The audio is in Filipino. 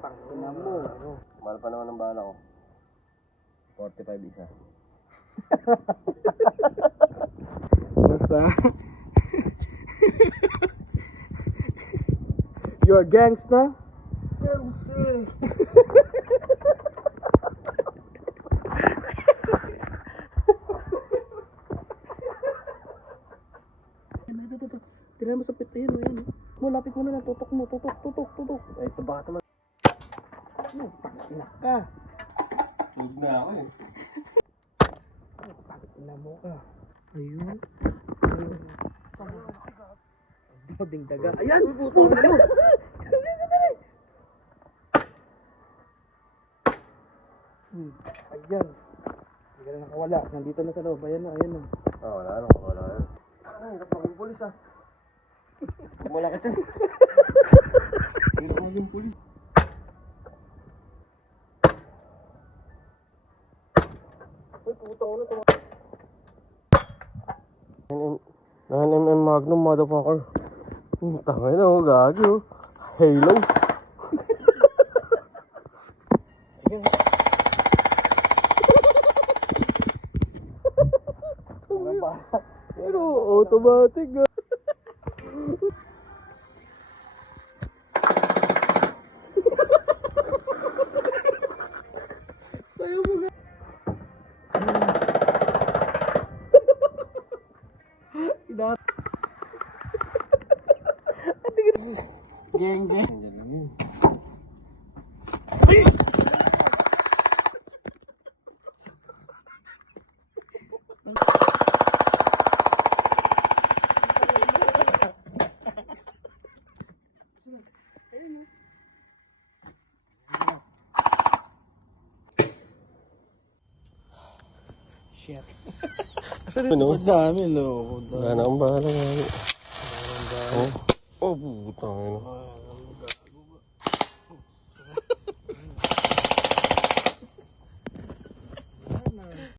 Tangina mo. Mahal pa naman ang bala ko. 45 isa. Basta. You are gangsta? Tira mo sa pit, ayun, ayun. Mo, lapit mo na lang, tutok mo, tutok. Ay, ito baka naman. Ano, tangina ka. Huwag na ako eh. Tangina mo ka. Ayun. Daming daga. Ayan! Puto na mo! Ayan. Hindi ka na nakawala. Nandito na sa loob. Ayan na, ayan na. Wala na. Ay, hirap maging pulis ah. Huwag mo lakit yan. Hirap maging pulis. Uy, puto ko na ito. 9mm Magnum, motherfucker. Tangay na, gagi oh. Halo. Pero automatic ah. Sayo mo nga. Geng. Shit. Ano? Dami no. Wala na akong bahala. Oh, putang ina.